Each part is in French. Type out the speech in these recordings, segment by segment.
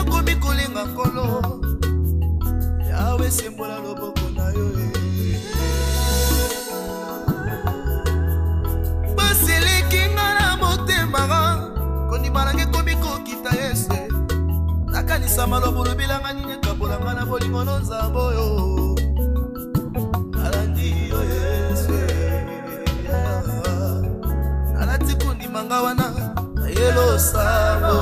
nakomi kolinga nkolo yawe sembola loboko na yo basiliki nga na motema kondima nange komi kokita yesu nakanisa malobo lobilanga nini ekabolanga na bolingo no nzambo oyo nalandi yo yesu nalati kondimanga wana na yelo sabo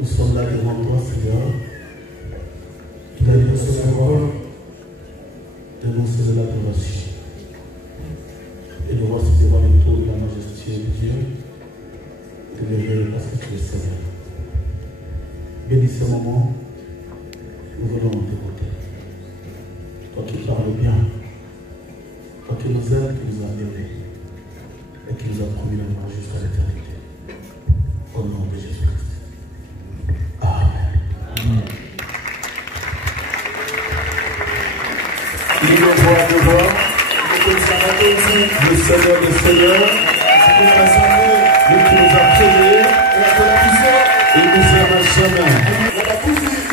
Nous sommes là devant toi, Seigneur. Tu as dit ce parole d'annoncer de l'adoration. Et de voir si devant le trône de la majesté de Dieu, de lever parce que tu es Seigneur. Bénis ce moment, nous venons t'écouter. Toi qui parles bien, toi qui nous aimes, qui nous a aimés, et qui nous a promis la mort jusqu'à l'éternité. Au nom de Jésus-Christ. Amen. Il est le roi de rois, le Seigneur des seigneurs, lui qui nous a créés, et nous aime à jamais.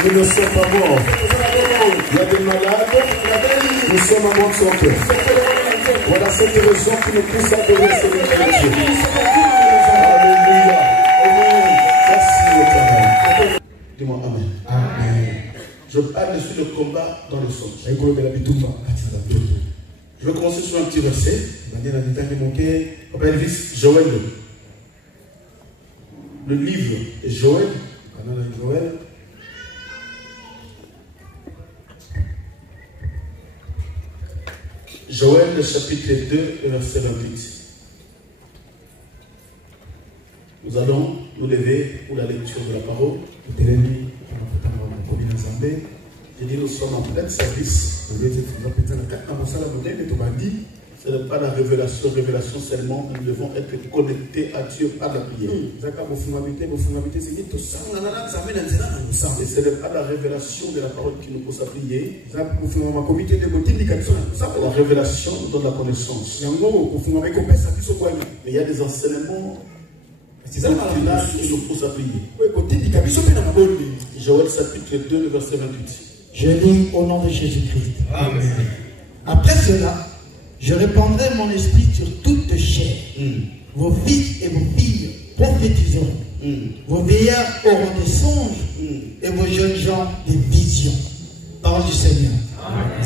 Nous ne sommes pas morts. Il y a des malades, nous sommes à bonne santé. Voilà cette raison qui nous pousse à adorer le Seigneur Dieu. Alléluia. Amen. Merci l'éternel. Dis-moi Amen. Amen. Je parle sur le combat dans le songe. Je vais commencer sur un petit verset. Elvis Joël. Le livre de Joël. Joël, le chapitre 2, verset 28. Nous allons nous lever pour la lecture de la parole. J'ai dit, nous sommes en plein service. Ce n'est pas la révélation seulement, nous devons être connectés à Dieu par la prière. Et ce n'est pas la révélation de la parole qui nous pousse à prier. La révélation nous donne la connaissance. Mais il y a des enseignements qui nous poussent à prier. Joël chapitre 2, verset 28. Je lis au nom de Jésus-Christ. Amen. Après cela, je répandrai mon esprit sur toute chair. Vos fils et vos filles prophétiseront. Vos vieillards auront des songes et vos jeunes gens des visions. Parole du Seigneur. Amen.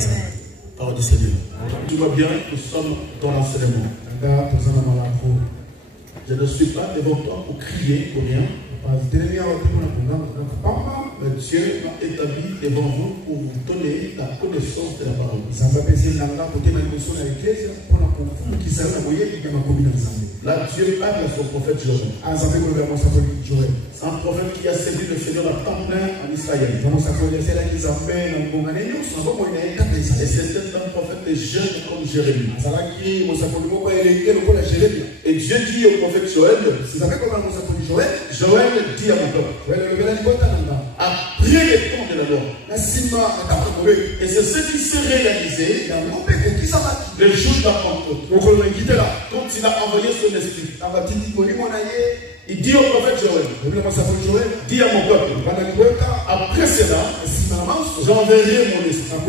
Parole du Seigneur. Tu vois bien, nous sommes dans l'enseignement. Je ne suis pas devant toi pour crier pour rien. Dieu m'a établi devant vous pour vous donner la connaissance de la parole. Là, Dieu parle à son prophète Joël. Un prophète qui a servi le Seigneur à temps plein en Israël. Et c'était un prophète jeune comme Jérémie. Et Dieu dit au prophète Joël, Joël dit à mon peuple, après les temps de la loi. Et c'est ce qui s'est réalisé le jour de la Pentecôte. Quand il a envoyé son esprit, il dit au prophète Joël, dis à mon peuple, après cela, j'enverrai mon esprit.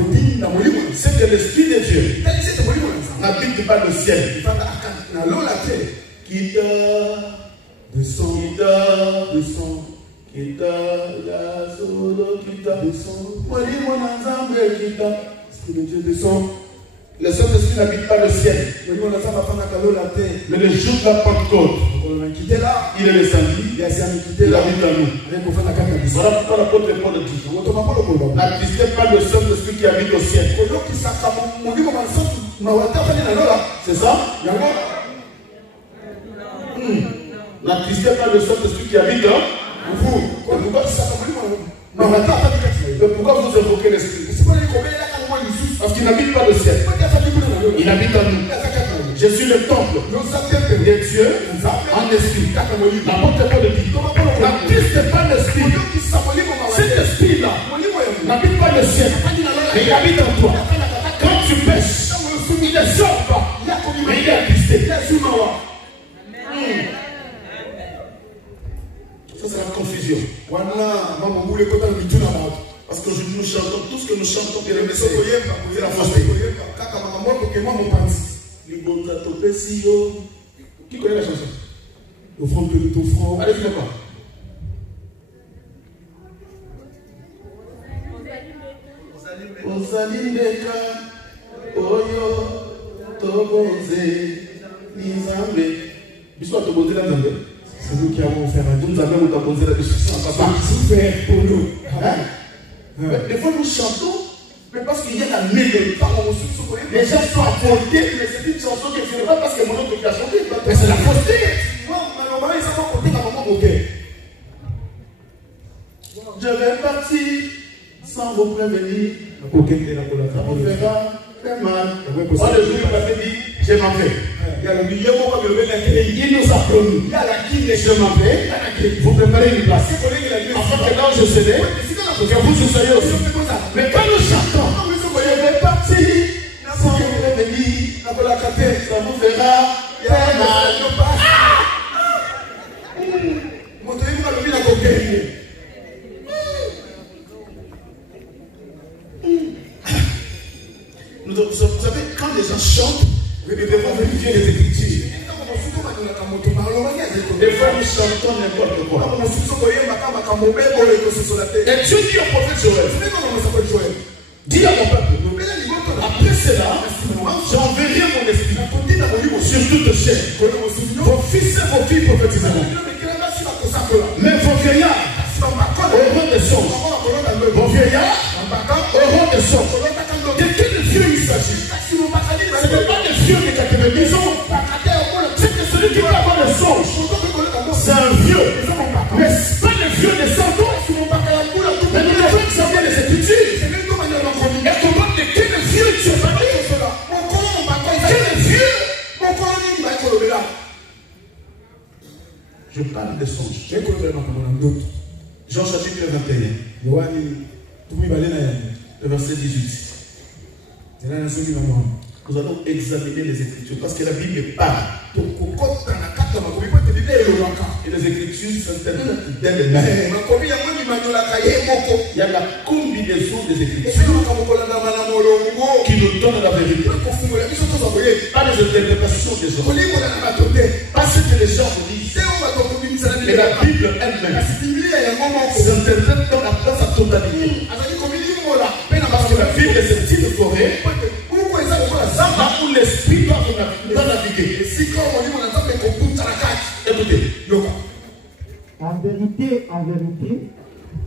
C'est que l'esprit de Dieu n'habite pas le ciel. Quitte, descend, descend. Kita la solo kita descend. Esprit de Dieu descend. Le Saint-Esprit n'habite pas le ciel. Mais le jour de la Pentecôte, il est descendu. Il habite en nous. Voilà pourquoi l'apôtre Paul dit, n'attristez pas le Saint-Esprit qui habite au ciel. C'est ça? N'attristez pas le Saint-Esprit qui habite en vous. pourquoi vous évoquez l'esprit? Parce qu'il n'habite pas le ciel. Il habite en nous. Je suis le temple de Dieu en esprit. N'apporte pas de vie. N'habite pas l'esprit. Cet esprit-là n'habite pas le ciel. Mais il habite en toi. Quand tu pêches, il ne sort pas. Mais il est attristé. Ça, c'est la confusion. Parce que nous chantons, tout ce que nous chantons, c'est la fausseté. Qui connaît la chanson? Au front que tout front. Allez, dis-moi pas. Osalimbeka, Oyo, Toboze, Nizambe. Bisous Toboze la Zambé. C'est nous qui avons fait un don. Nous avons posé la discussion. Ça va souffrir pour nous. Des fois nous chantons, mais parce qu'il y a la mélodie. Les gens sont apportés, mais c'est une chanson qui ne finit pas parce que mon autre qui a chanté. Mais c'est la fausseté. Je vais partir sans vous prévenir. Ça vous fera très mal. Oh, le jour où il m'a dit, je m'en vais. Il nous a promis. Je m'en vais. Vous préparez une place. Afin que quand je serai, que vous soyez aussi. Mais quand nous chantons, je vais partir sans vous prévenir. Ça vous fera très mal. Vous savez, quand les gens chantent, nous devons vérifier les Écritures. Des fois, nous chantons n'importe quoi. Et Dieu dit au prophète Joël, dis à mon peuple, après cela, j'enverrai mon esprit sur toute chair. Vos fils et vos filles prophétiseront. Mais vos vieillards auront des songes. Vos vieillards auront des songes. De quel vieux il s'agit? Ce n'est pas des vieux de 90 ans. C'est que celui qui va avoir le songe, c'est un vieux. Mais ce n'est pas des vieux de 100 ans. Mais nous devons examiner les Écritures. Et comprendre de quel vieux tu es parlé. Quel vieux? Je parle des songes. Jean chapitre 21. Le verset 18. Nous allons examiner les Écritures parce que la Bible parle. Et les Écritures s'interprètent d'elles-mêmes. Il y a la combinaison des Écritures qui nous donne la vérité. Pas les interprétations des gens. Pas ce que les gens disent. Et la Bible elle-même s'interprète dans sa totalité. Parce que la Bible c'est une forêt là où l'esprit doit naviguer. Écoutez. En vérité,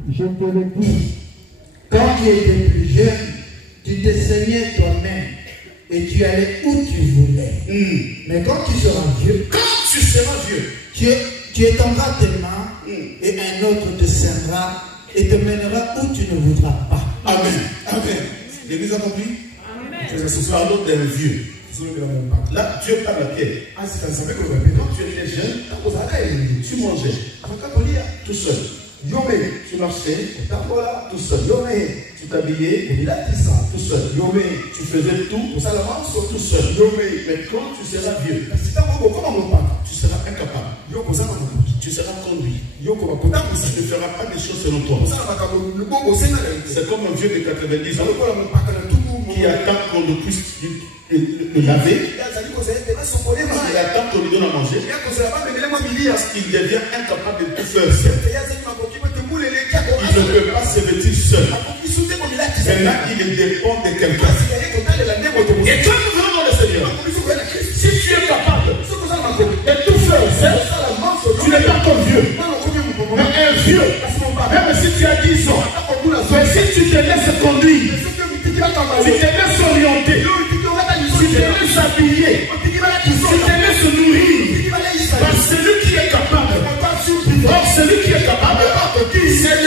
je te le dis, quand tu étais plus jeune, tu te saignais toi-même et tu allais où tu voulais. Mais quand tu seras vieux, tu étendras tes mains et un autre te saignera et te mènera où tu ne voudras pas. Amen. Amen. L'église a compris? C'est parlons d'un vieux. Là, Dieu parle à Pierre. Quand tu étais jeune, tu mangeais tout seul. Tu marchais tout seul. Tu t'habillais tout seul. Tu faisais tout seul. Mais quand tu seras vieux, tu seras incapable. Tu seras conduit. Tu ne feras pas des choses selon toi. C'est comme un vieux de 90 ans qui attend qu'on le puisse le laver. Il attend qu'on lui donne à manger. Il devient incapable de tout faire seul. Il ne peut pas se vêtir seul. Maintenant, il dépend de quelqu'un. Et quand nous venons dans le Seigneur, si tu es capable de tout faire seul, tu n'es pas comme vieux. Mais un vieux, même si tu as 10 ans, mais si tu te laisses conduire, tu te laisses orienter, tu te laisses habiller, tu te laisses nourrir par celui qui est capable. Or, celui qui est capable, c'est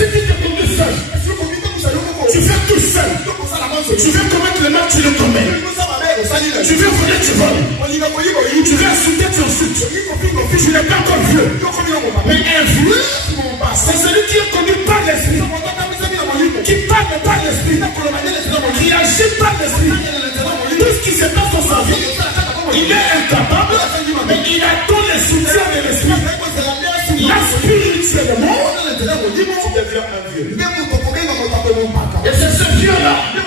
si tu te conduis seul, tu fais tout seul. Tu veux commettre le mal, tu le commets. Tu veux voler, tu voles. Tu veux insulter, tu insultes. Tu n'es pas encore vieux. Mais un vieux, c'est celui qui est conduit par l'esprit, qui parle par l'esprit, qui agit par l'esprit. Tout ce qui se passe dans sa vie, il est incapable, mais il a tout le soutien de l'esprit. Là, spirituellement, tu deviens un vieux. Et c'est ce vieux-là, où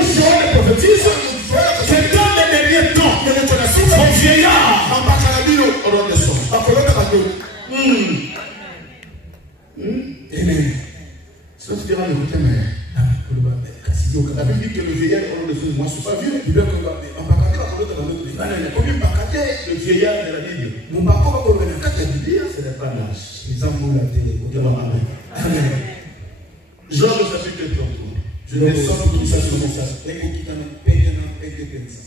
je prophétise, que dans les derniers temps, son vieillard aura des sons. Amen. Ça tu diras l'écouter, mais la Bible dit que le vieillard aura des sons. Moi, je ne suis pas vieux. Le vieillard de la Bible, ce n'est pas l'âge. Amen. Jean le chapitre 33. Je descends tout ça sur mon message.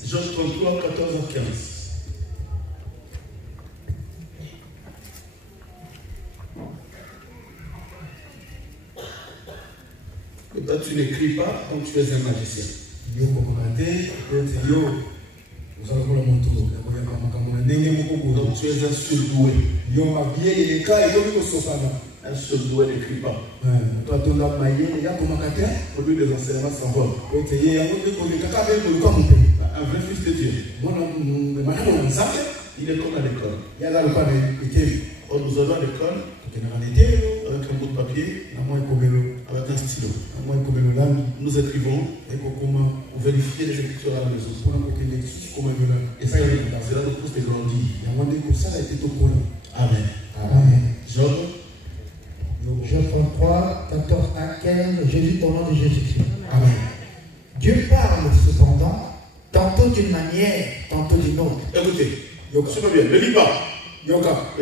Jean 33, 14 à 15. Et toi, tu n'écris pas, donc tu es un magicien. Donc tu es un surdoué. Un surdoué n'écrit pas. Au lieu des enseignements s'envolent. Un vrai fils de Dieu, il est comme à l'école. Nous allons à l'école avec un bout de papier, avec un stylo. Nous écrivons pour vérifier les écritures à la maison. Et ça, c'est là que nous pousse grandir. Amen. Amen. Job 33, 14 à 15, Jésus au nom de Jésus-Christ. Amen. Dieu parle cependant, tantôt d'une manière, tantôt d'une autre. Écoutez, suivez bien, ne lis pas. Ne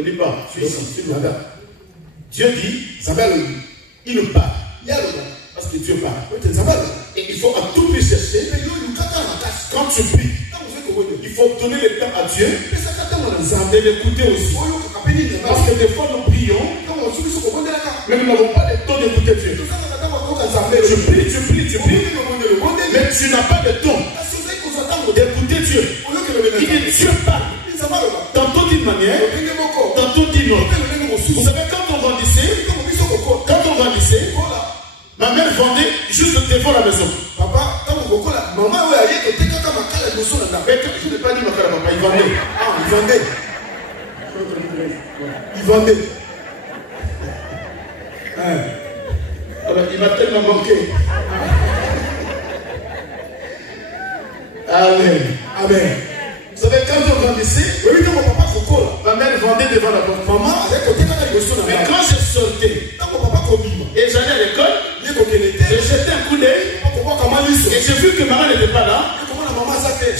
lis pas, suis ici. Dieu dit, il nous parle. Parce que Dieu parle. Et il faut à tout prix chercher. Quand tu pries, il faut donner le temps à Dieu et l'écouter aussi. Parce que des fois nous prions, mais nous n'avons pas le temps d'écouter Dieu. Tu pries, mais tu n'as pas le temps d'écouter Dieu. Il dit Dieu parle. Tantôt d'une manière, tantôt d'une autre. Vous savez, quand on grandissait, ma mère vendait juste devant la maison. Papa, maman, je n'ai pas dit papa, il vendait. Il vendait. Alors, il m'a tellement manqué. Amen. Vous savez, quand on grandissait, ma mère vendait devant la porte. Mais quand je sortais et j'allais à l'école, j'ai jeté un coup d'œil et j'ai vu que maman n'était pas là.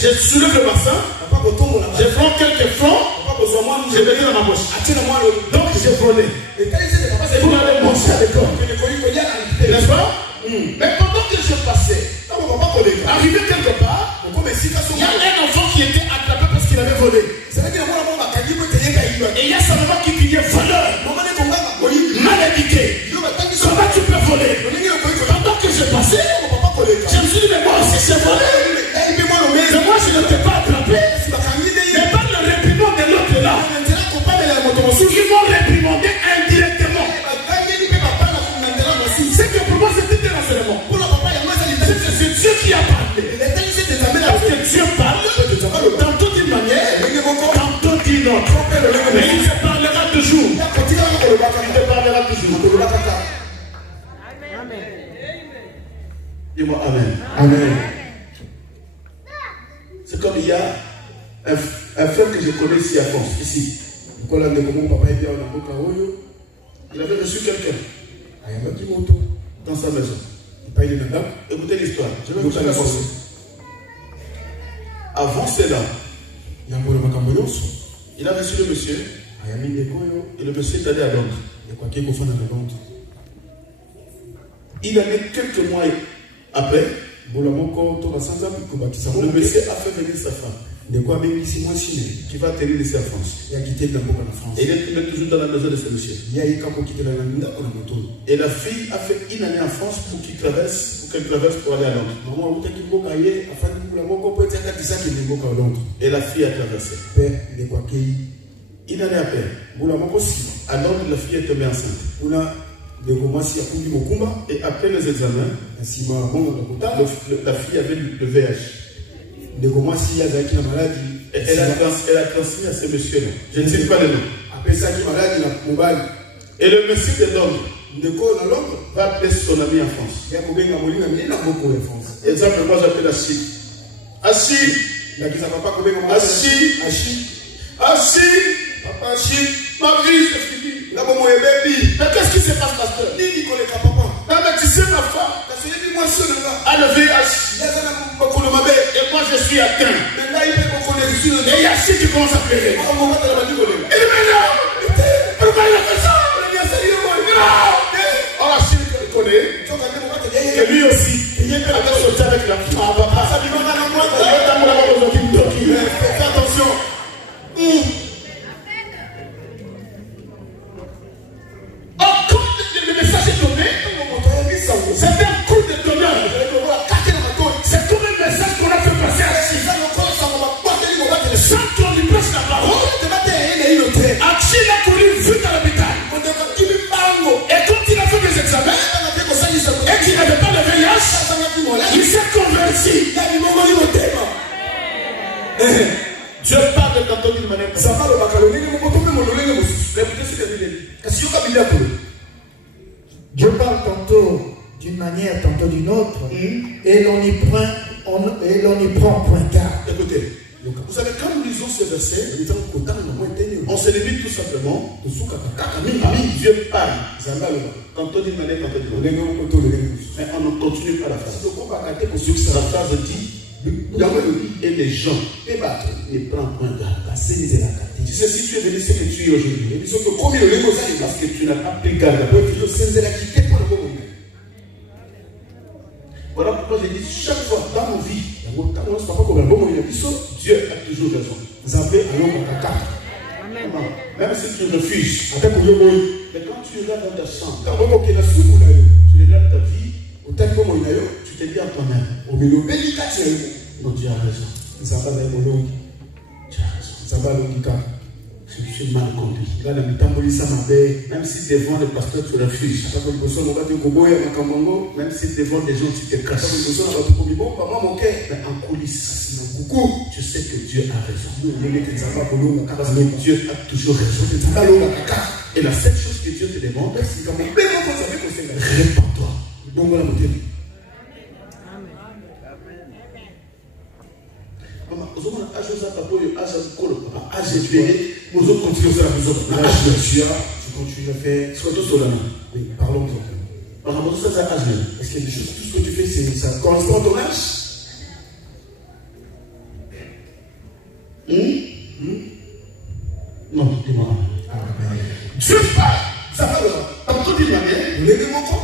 J'ai soulevé le bassin, j'ai pris quelques francs, j'ai mis dans ma poche. Donc j'ai volé. Pour aller manger à l'école. N'est-ce pas? Mais pendant que je passais, arrivé quelque part, il y a un enfant qui était attrapé parce qu'il avait volé. Et il y a sa maman qui criait voleur, mal éduqué. Comment tu peux voler? Pendant que je passais, je me suis dit, mais moi aussi j'ai volé. Mais moi je ne t'ai pas attrapé. Mais par le réprimand de l'autre là, ils m'ont réprimandé indirectement. C'est que pour moi c'était un enseignement. C'est Dieu qui a parlé. Parce que Dieu parle, tantôt d'une manière, tantôt d'une autre. Mais il te parlera toujours. Il te parlera toujours. Dis-moi Amen. C'est comme il y a un frère que je connais ici à France, ici. Il avait reçu quelqu'un dans sa maison. Écoutez l'histoire. Je vais vous faire la force. Avant cela, il a reçu le monsieur. Et le monsieur est allé à Londres. Il allait quelques mois après. Le monsieur a fait venir sa femme. qui va atterrir ici en France. Et il est toujours dans la maison de ce monsieur. Et la fille a fait une année en France pour qu'elle traverse pour aller à Londres. Et la fille a traversé. Une année après, à Londres, la fille est tombée enceinte. Et après les examens, la fille avait le VIH. Elle a transmis à ce monsieur-là. Je ne sais pas le nom. Et le monsieur de Londres va appeler son ami en France. Exemple, moi j'appelle Achille. Achille, papa Achille, ma vie c'est fini. Mais qu'est-ce qui se passe, pasteur? Non, mais tu sais, ma femme a le VIH. Et moi je suis atteint. Et il y a Achille qui commence à pleurer. Il dit, mais non, pourquoi il a fait ça? Oh, Achille le connaît. Et lui aussi, il a sorti avec la fille. Fais attention. Le message est donné. C'est un coup de tonnerre. C'est comme un message qu'on a fait passer à Achille. Sans qu'on lui presse la parole, Achille a couru vite à l'hôpital. Et quand il a fait des examens, et qu'il n'avait pas le VIH, il s'est converti. Dieu parle de tantôt d'une manière. Dieu parle tantôt d'une manière, tantôt d'une autre, et l'on y prend point garde. Écoutez, vous savez, quand nous lisons ce verset, on se limite tout simplement. Dieu parle. Tantôt d'une manière, tantôt d'une autre. Mais on ne continue pas la phrase. La phrase dit, et les gens ne prennent point garde. Tu sais, si tu es venu ce que tu es aujourd'hui, parce que tu n'as pas pris garde. Voilà pourquoi je dis chaque fois dans nos vies, Dieu a toujours raison. Même si tu refuses, mais quand tu regardes dans ta chambre, tu regardes ta vie, tu te dis à toi-même, non, Dieu a raison. Tu as raison. Je suis mal conduit. Même si devant le pasteur tu refuses, même si devant des gens tu te casses, mais en coulisses, tu sais que Dieu a raison. Parce que Dieu a toujours raison. Et la seule chose que Dieu te demande, c'est répands-toi. Tu continues à faire. Oui, parlons-en. Est-ce qu'il y a des choses, tout ce que tu fais, ça correspond à ton âge? Non, dis-moi. Dieu parle. Ça va tantôt d'une manière,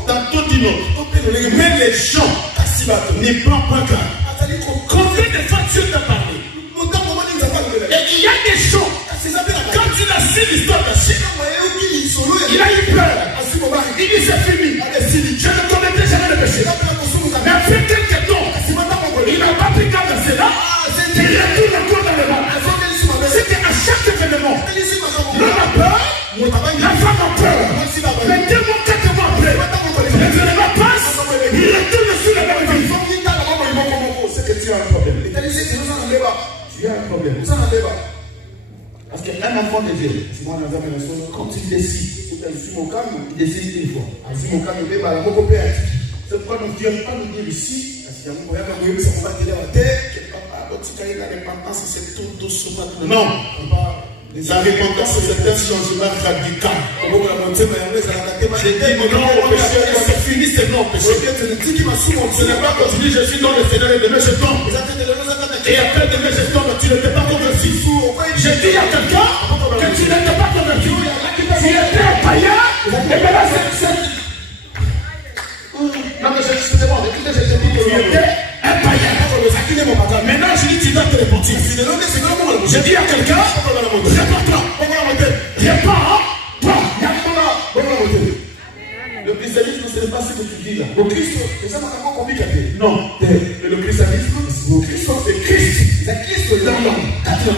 tantôt d'une autre. Mais les gens n'y prennent pas garde. Combien de fois Dieu t'a parlé? Et il y a des gens, quand il a su l'histoire d'Achille, il a eu peur. Il dit c'est fini. Je ne commettrai jamais le péché. Mais après quelques temps, il n'a pas pris garde à cela. Il retourne encore dans le mal. C'est qu'à chaque événement, l'homme a peur, la femme a peur. Mais 2 mois, 4 mois après, l'événement passe, il retourne sur la même vie. C'est que tu as un problème. Tu as un problème. Parce qu'un enfant de Dieu, quand il décide, il décide une fois. C'est pourquoi nous ne devons pas nous dire ici que la repentance c'est tout doucement. Non. La repentance c'est un changement radical. J'ai dit non au péché, c'est fini, c'est non au péché. Je n'ai pas continué, je suis dans le Seigneur et demain je tombe. Et après demain je tombe, tu n'étais pas converti. J'ai dit à quelqu'un que tu n'étais pas converti. Tu étais un païen. Et maintenant c'est... Non mais excusez-moi, écoutez, j'ai dit que tu étais un païen. Maintenant je dis tu dois te répondre. Je dis à quelqu'un, répare-toi. Répare-toi. Le christianisme, ce n'est pas ce que tu dis là. Le Christ, c'est ça ma compliqué. Non. Mais le christianisme, c'est Christ. C'est Christ dans l'homme.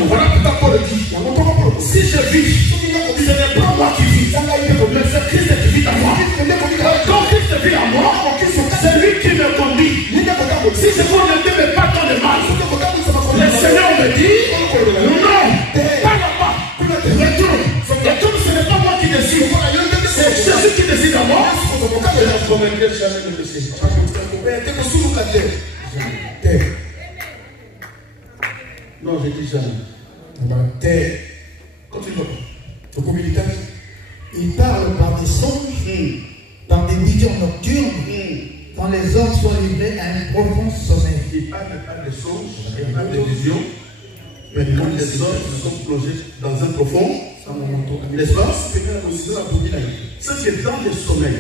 Voilà pourquoi Paul dit. Si je vis, ce n'est pas moi qui vis. Mais c'est Christ qui vit en moi. Quand Christ vit en moi, c'est lui qui me conduit. Si je connais mes patons de mal, le Seigneur me dit, non, pas là-bas. Retourne. Retourne, ce n'est pas moi qui décide. C'est Jésus qui décide en moi. Je ne promettrai jamais de péché. Non, je dis jamais. Continue. Il parle par des songes, par des visions nocturnes, quand les hommes sont livrés à un profond sommeil. Il parle pas des songes, il parle des visions, mais quand les hommes sont plongés dans un profond, n'est-ce pas? Ce qui est dans le sommeil,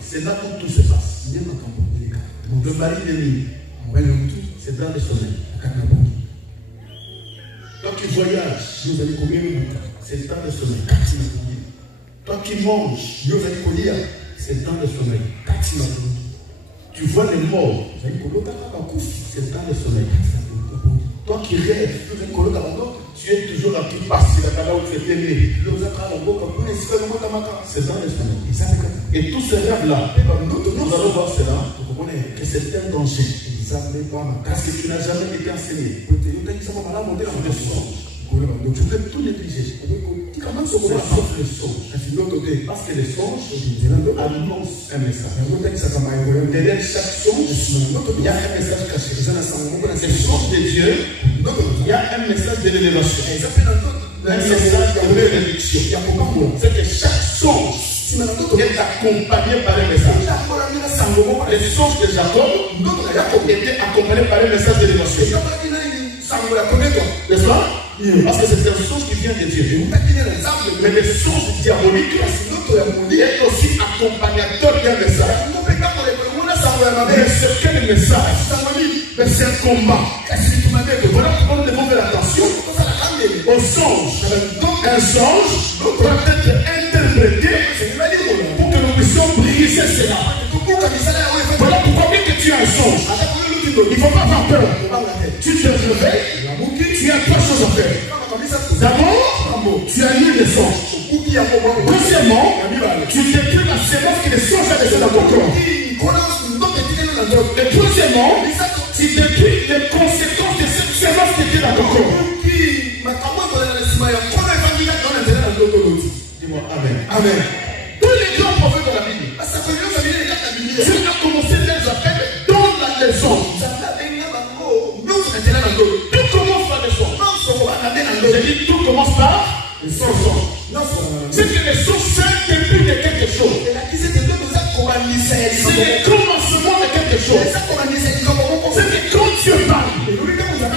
c'est là où tout se passe. Le mari de nuit, c'est dans le sommeil. Toi qui voyages, c'est dans le sommeil. Toi qui manges, c'est dans le sommeil. Tu vois les morts, c'est dans le sommeil. Toi qui rêves, tu es toujours à qui passe, là où tu es né. C'est dans le sommeil. Et tous ces rêves-là, nous allons voir cela, que c'est un danger. Parce que tu n'as jamais été enseigné. Tu peux tout négliger. Parce que les songes annoncent un message. Derrière chaque songe, il y a un message caché. Les songes de Dieu, il y a un message de révélation. Un message de bénédiction. C'est que chaque songe est accompagné par un message. Les songes de Jacob étaient accompagnés par un message de révélation. N'est-ce pas? Parce que c'est un songe qui vient de Dieu. Mais le songe diabolique est aussi accompagnateur d'un message. Mais c'est quel message? Mais c'est un combat. Voilà pourquoi nous devons faire attention au songe. Un songe doit être interprété pour que nous puissions briser cela. Voilà pourquoi bien que tu as un songe, il ne faut pas avoir peur. Tu te réveilles, tu as trois choses à faire. D'abord, tu annules les songes. Deuxièmement, tu détruis la sémence que les songes ont laissé dans ton corps. Et troisièmement, tu détruis les conséquences de cette sémence qui était dans ton corps. Dis-moi Amen. Amen. Tous les grands prophètes de la Bible, Dieu a commencé les appels dans la maison. Tout commence par les songes. J'ai dit tout commence par les songes. C'est que les songes, c'est le début de quelque chose. C'est le commencement de quelque chose. C'est que quand Dieu parle,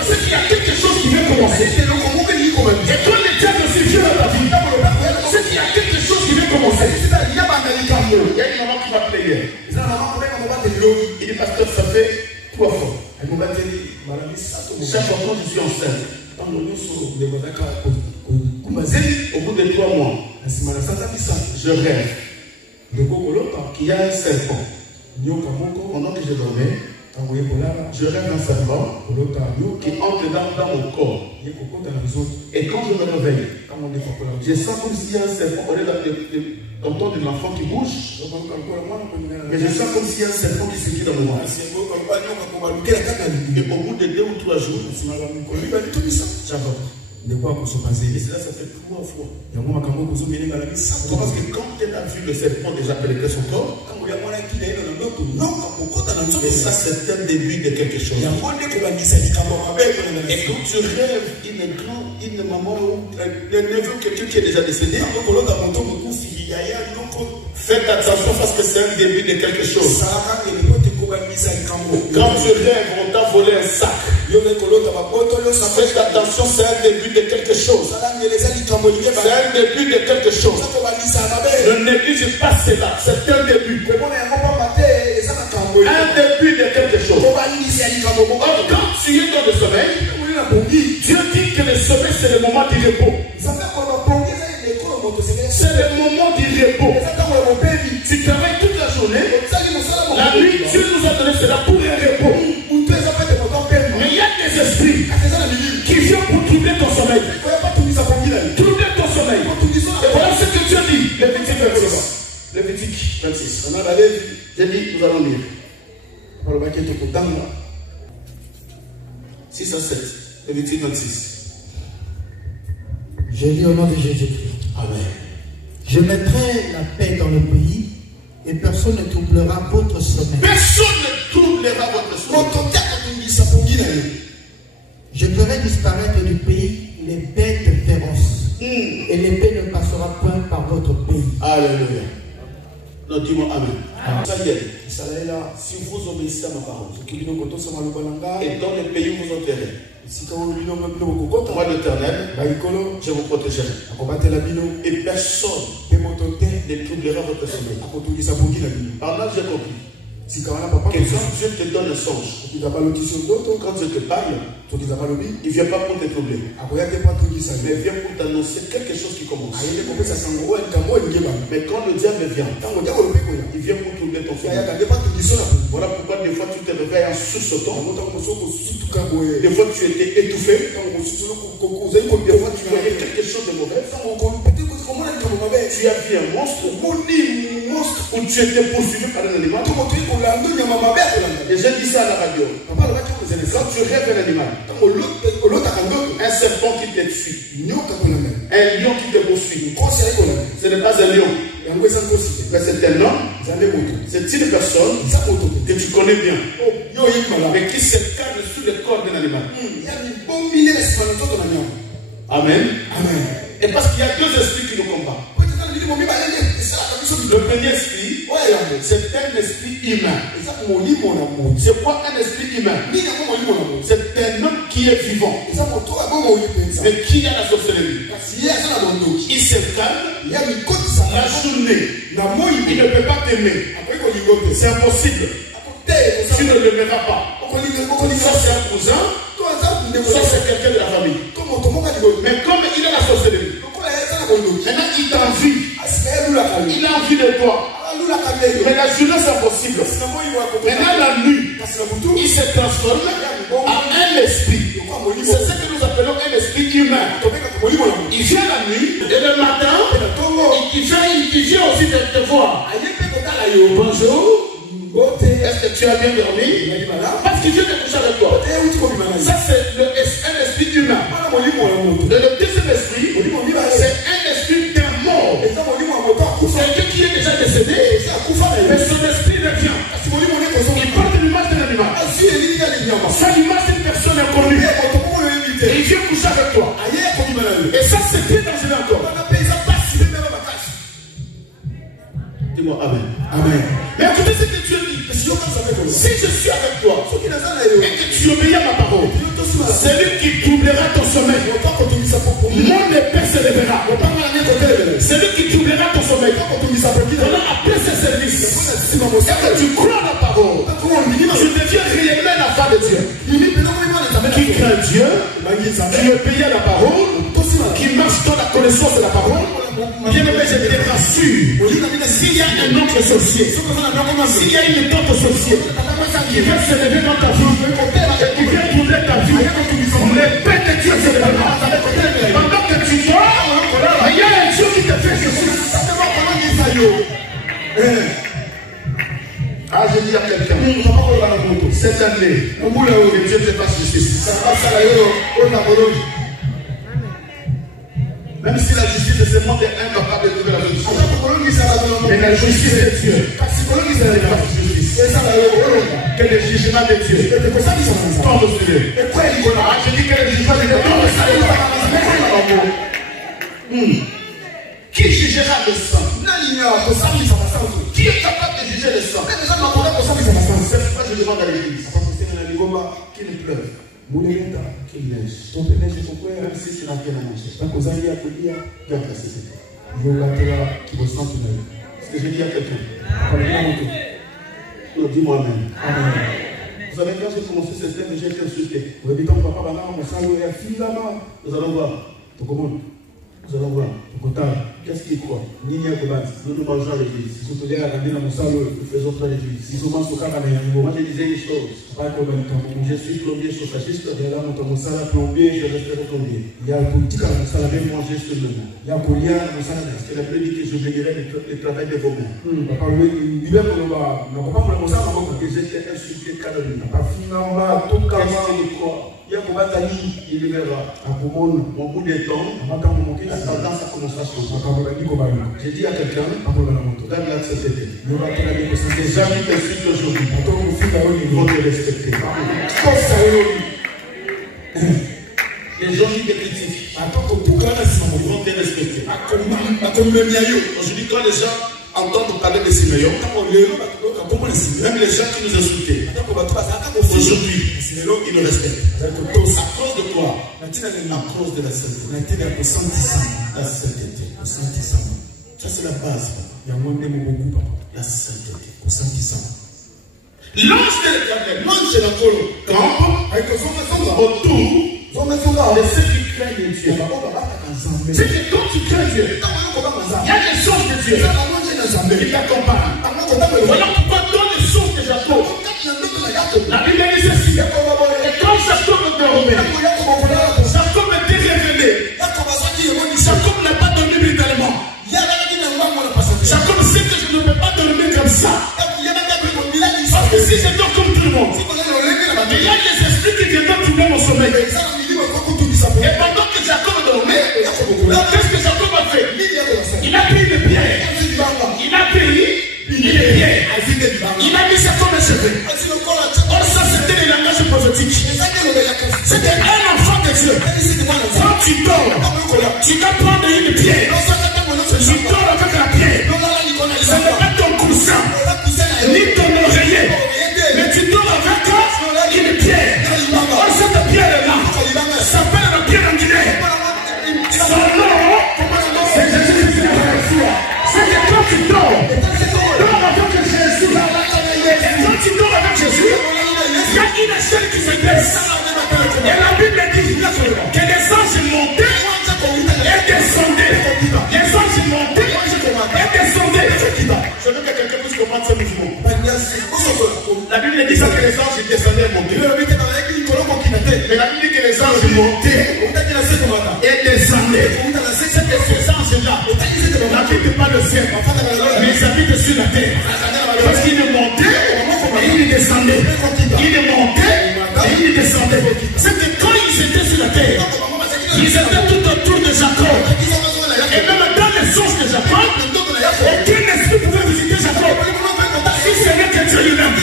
c'est qu'il y a quelque chose qui vient commencer. Et quand le diable se vient dans ta vie, c'est qu'il y a quelque chose qui vient commencer. Il y a une maman qui va prier. Il dit, pasteur, ça fait 3 fois. Chaque fois que je suis enceinte, au bout de 3 mois, je rêve qu'il y a un serpent. Pendant que je dormais, je rêve un serpent qui entre dans mon corps. Et quand je me réveille, je sens comme s'il y a un serpent au lieu d'entendre de l'enfant qui bouge. Mais je sens comme s'il y a un serpent qui se dit dans le ventre. Et au bout de 2 ou 3 jours, j'avance. Et cela, ça fait 3 fois. Parce que quand elle a vu le serpent déjà pénétrer son corps, et ça, c'est un début de quelque chose. Et quand tu rêves une maman, le neveu, quelqu'un qui est déjà décédé, faites attention parce que c'est un début de quelque chose. Quand tu rêves, on t'a volé un sac. Faites attention, c'est un début de quelque chose. C'est un début de quelque chose. Ne néglige pas cela, c'est un début. Un début de quelque chose. Or, quand tu es dans le sommeil, Dieu dit que le sommeil c'est le moment du repos. C'est le moment du repos. Tu travailles toute la journée. La nuit, Dieu nous a donné cela pour un repos. Mais il y a des esprits qui viennent pour troubler ton sommeil. Troubler ton sommeil. Et voilà ce que Dieu dit. Lévitique 26. J'ai dit, nous allons lire. 6 à 7. Lévitique 26. Je lis au nom de Jésus-Christ. Amen. Je mettrai la paix dans le pays et personne ne troublera votre sommeil. Personne ne troublera votre sommeil. Je ferai disparaître du pays les bêtes féroces et l'épée ne passera point par votre pays. Alléluia. Non, dis-moi Amen. Ça y est, si vous obéissez à ma parole, et dans le pays où vous entrerez, moi l'Éternel, je vous protégerai. Et personne ne troublera votre sommeil. Par là, j'ai compris que quand Dieu te donne un songe, quand Dieu te parle, il ne vient pas pour te troubler, mais il vient pour t'annoncer quelque chose qui commence. Mais quand le diable vient, il vient pour troubler ton sommeil. Voilà pourquoi des fois tu te réveilles en sous-sautant. Des fois tu étais étouffé. Des fois tu voyais quelque chose de mauvais. Tu as vu un monstre où tu étais poursuivi par un animal. Et j'ai dit ça à la radio. Quand tu rêves un animal, un serpent qui te suit, un lion qui te poursuit, ce n'est pas un lion, mais c'est un homme, c'est une personne que tu connais bien, mais qui se calme sous le corps d'un animal. Amen. Et parce qu'il y a deux esprits qui nous combattent. Le premier esprit, c'est un esprit humain. C'est quoi un esprit humain? C'est un homme qui est vivant, mais qui a la sorcellerie. Il se calme la journée. Il ne peut pas t'aimer. C'est impossible. Tu ne l'aimeras pas. Ça c'est un cousin, ça c'est quelqu'un de la famille. Mais comme il a la sorcellerie, maintenant il t'envie. Il a envie de toi. Mais la journée c'est impossible. Maintenant la nuit, il se transforme en un esprit. C'est ce que nous appelons un esprit humain. Il vient la nuit et le matin, il vient aussi te voir. Bonjour. Est-ce que tu as bien dormi? Parce qu'il vient de coucher avec toi. Ça c'est un esprit humain. Et le deuxième esprit, c'est un esprit d'un mort. C'est quelqu'un qui est déjà décédé, mais son esprit revient. Il porte l'image d'un animal. C'est l'image d'une personne inconnue. Et il vient coucher avec toi. Et ça c'est très dangereux encore. Dis-moi Amen. Mais écoutez ce que Dieu dit. Si je suis avec toi et que tu obéis à ma parole, celui qui troublera ton sommeil, mon épée se lèvera. Celui qui troublera ton sommeil, après ce service, et que tu crois la parole, tu deviens réellement la femme de Dieu. Qui craint Dieu, qui obéit à la parole, qui marche dans la connaissance de la parole. Bien aimé, je te rassure, s'il y a un autre sorcier, s'il y a une tante sorcier qui veut se lever dans ta vie et qui vient troubler ta vie, l'épée de Dieu se lèvera. Pendant que tu dors, il y a un Dieu qui te fait ceci. Ah, je dis à quelqu'un, cette année, que Dieu te fasse justice. Même si la justice de ce monde est incapable de trouver la justice. Mais la justice de Dieu. Que le jugement de Dieu tombe sur eux. Je dis que le jugement de Dieu tombe sur eux. Qui jugera le sang? Qui est capable de juger le sang? C'est pourquoi je demande à l'église qu'il pleuve. Qu'il neige. Même si c'est la terre à manger. Ce que je dis à quelqu'un. Dis-moi Amen. Vous savez, quand j'ai commencé ce thème, j'ai été insulté. Vous allez donc, papa, nous allons voir. Nous allons voir. Qu'est-ce qu'il croit? Nous nous mangeons à l'église. Nous faisons pas l'église. Moi, je disais une chose. Je suis plombier chauffagiste. Je resterai plombier. Je vais manger ce moment. Parce que la Bible dit que j'obligerai le travail de vos mains. Que j'étais insulté calomnie. Qu'est-ce qu'il croit? Il verra. Au bout des temps, la tendance a commencé à changer. J'ai dit à quelqu'un, regarde la société. Les gens qui te suivent aujourd'hui vont te respecter. Les gens qui te critiquent vont te respecter. Aujourd'hui, quand les gens entendent parler de Simeon, même les gens qui nous insultaient, aujourd'hui, ils nous respectent. À cause de quoi? À cause de la sainteté. La sainteté. Ça, c'est la base. La sainteté. L'ange de l'éternel, l'ange de la colonne, campe autour de ceux qui craignent Dieu. C'est que quand tu crains Dieu, il y a des choses de Dieu qui t'accompagnent. Voilà pourquoi dans les choses de Jacob, la Bible dit ceci. Et quand Jacob dormait, Jacob était révélé. Jacob n'a pas dormi brutalement. Jacob sait que je ne peux pas dormir comme ça. Parce que si je dors comme tout le monde, il y a des esprits qui viennent trouver mon sommeil. Et pendant que Jacob dormait, qu'est-ce que Jacob a fait? Il a pris des pierres. Il a pris des pierres. Il a mis ça comme un cheveu. Or ça c'était le langage prophétique. C'était un enfant de Dieu. Quand tu dors, tu dois prendre une pierre. Tu dors avec la pierre. Ce n'est pas ton coussin, ni ton oreiller, mais tu dors avec une pierre. Or cette pierre-là s'appelle la pierre angulaire. Son nom, c'est Jésus. C'est que quand tu dors avec Jésus, et quand tu dors avec Jésus, il y a une échelle qui se baisse. Et la Bible dit que les anges montaient et descendaient. Les anges montaient et descendaient. Je veux que quelqu'un puisse comprendre ce mouvement. La Bible dit ça que les anges descendaient et montaient. Mais la Bible dit que les anges montaient et descendaient. C'est que ces anges-là, n'habitent pas le ciel, mais ils habitent sur la terre. Parce qu'ils montaient et ils descendaient. Ils montaient et ils descendaient. C'est que quand ils étaient sur la terre, ils étaient tout autour de Jacob. Et même dans les sources de Jacob, aucun esprit pouvait visiter Jacob. Si ce n'est que Dieu lui-même.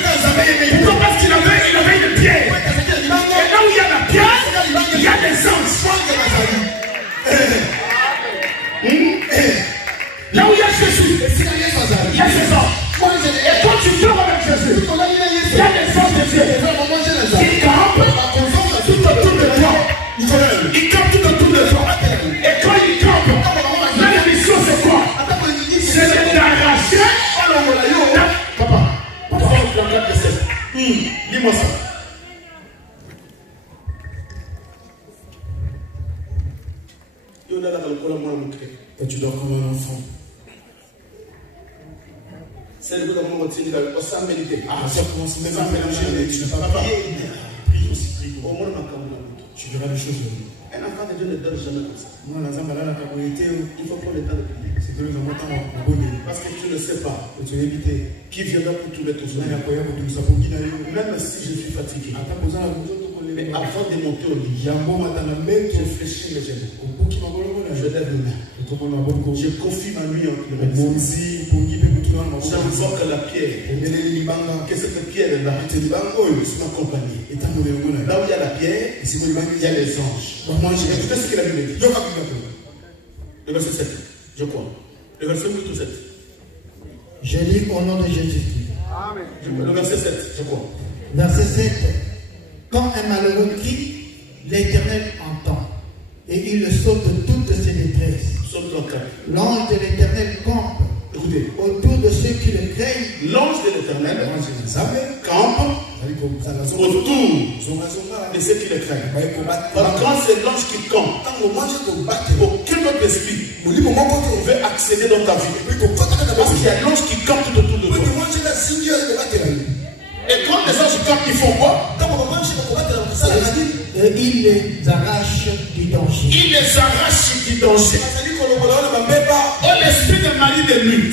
Pourquoi? Parce qu'il avait une pierre. Et là où il y a la pierre, il y a des anges. Là où il y a Jésus, il y a ses anges. Et quand tu dors avec Jésus, il y a des anges de Dieu qui campent tout autour de toi. Ils campent tout autour de toi. Et quand ils campent, la mission c'est quoi? C'est de t'arracher. Papa, dis-moi ça. Et tu dors comme un enfant. C'est le gouvernement qui dit au sein médité. Ah, ça commence même à mélanger. Tu ne vas pas prier aussi. Tu verras les choses. Un enfant de Dieu ne dort jamais comme ça. Moi, la zamba là, la capacité, il faut prendre le temps de prier. c'est que nous avons tant de bonheur. Parce que tu ne sais pas Tu veux éviter. qui viendra pour tous les tous. Même si je suis fatigué. Mais Mais avant de monter au lit, je fléchis mes genoux. Je lève les mains. Je confie ma nuit entre les mains. J'invoque la pierre. Que cette pierre-là soit ma compagnie. Là où il y a la pierre, il y a les anges. Écoutez ce que la Bible dit. Le verset 7, je crois. Le verset 8 ou 7. Je lis au nom de Jésus-Christ. Le verset 7, je crois. Verset 7. Quand un malheureux crie, l'Éternel entend et il le sauve de toutes ses détresses. Psaume 34. L'ange de l'Éternel campe Écoutez. autour de ceux qui le craignent l'ange de l'Éternel campe autour de ceux qui le craignent. Alors quand c'est l'ange qui campe, aucun autre esprit veut accéder dans ta vie. Parce qu'il y a l'ange qui campe tout autour de toi. Et quand les anges campent, ils font quoi? Il les arrache du danger. Il les arrache du danger. Oh, l'esprit de mari de nuit,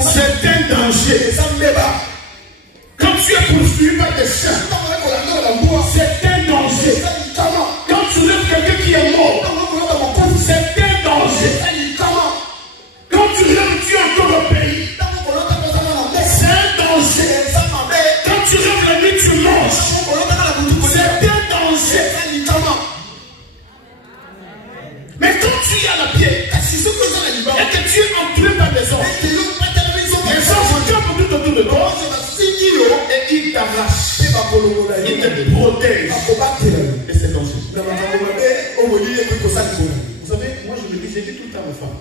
c'est un danger. Quand tu es poursuivi par des chiens, c'est un danger. Quand tu lèves quelqu'un qui est mort, c'est un danger. Quand tu lèves, tu es encore au pays, c'est un danger. Quand tu lèves la nuit, tu manges, c'est un danger. Mais quand tu es à la pied, et que tu es entouré par des anges, les anges campent tout autour de toi, et ils t'arrachent, ils te protègent. Et c'est dangereux. Vous savez, moi je me dis, j'ai dit tout le temps à ma femme,